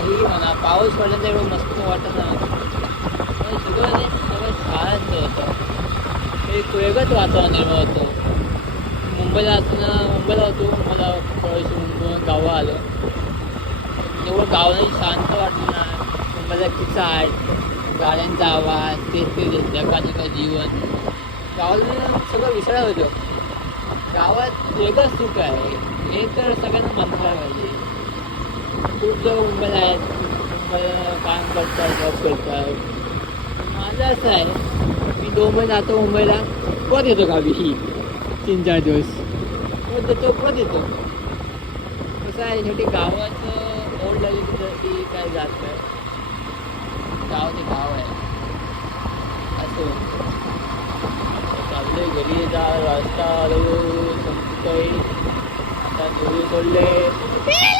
काही म्हणा पाऊस पडल्यानंतर एवढं मस्त वाटत ना पण सगळं ते सगळं शाळाच होतं. एक वेगळंच वातावरण निर्माण होतं. मुंबईला असताना मुंबईला होतो मला प्रवेश मुंबई गावा आलो. तेवढं गावाला शांत वाटलं ना मुंबईला किस्सा आहे गाड्यांचा आवाज तेच ते जगाचं काय जीवन. गावाला सगळं विसरत होतं. गावात वेगळंच सुख आहे. हे तर सगळ्यांना मानता पाहिजे. खूप लोक मुंबईला आहेत मुंबईला काम करतात जॉब करतात. माझं असं आहे मी दोन महिने जातो मुंबईला परत येतो गावी. ही तीन चार दिवस. परत येतो परत येतो. कसं आहे शेवटी गावाचं ओढ लागली की काय जात नाही गाव ते गाव आहे. असं. चाललोय घरी जा रस्ता आलो संपतोय. आता घरी सोडले.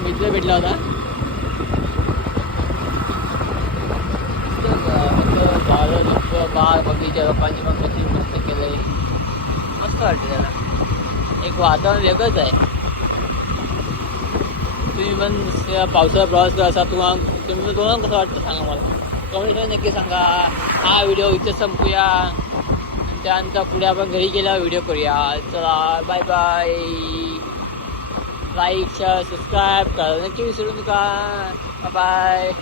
माझा मित्र भेटला होता. मस्त झाडं बगीचा लोकांनी पण कशी मस्त केलंय. मस्त वाटतं त्याला. एक वातावरण वेगळंच आहे. तुम्ही पण पावसाळा प्रवास करत असा तुम्हाला तुम्ही तुम्हाला कसं वाटतं सांगा मला? कमेंट नक्की सांगा. हा व्हिडिओ इथे संपूया. त्यानंतर पुढे आपण घरी गेल्यावर व्हिडिओ करूया. चला bye bye like share subscribe करने की भी का बाय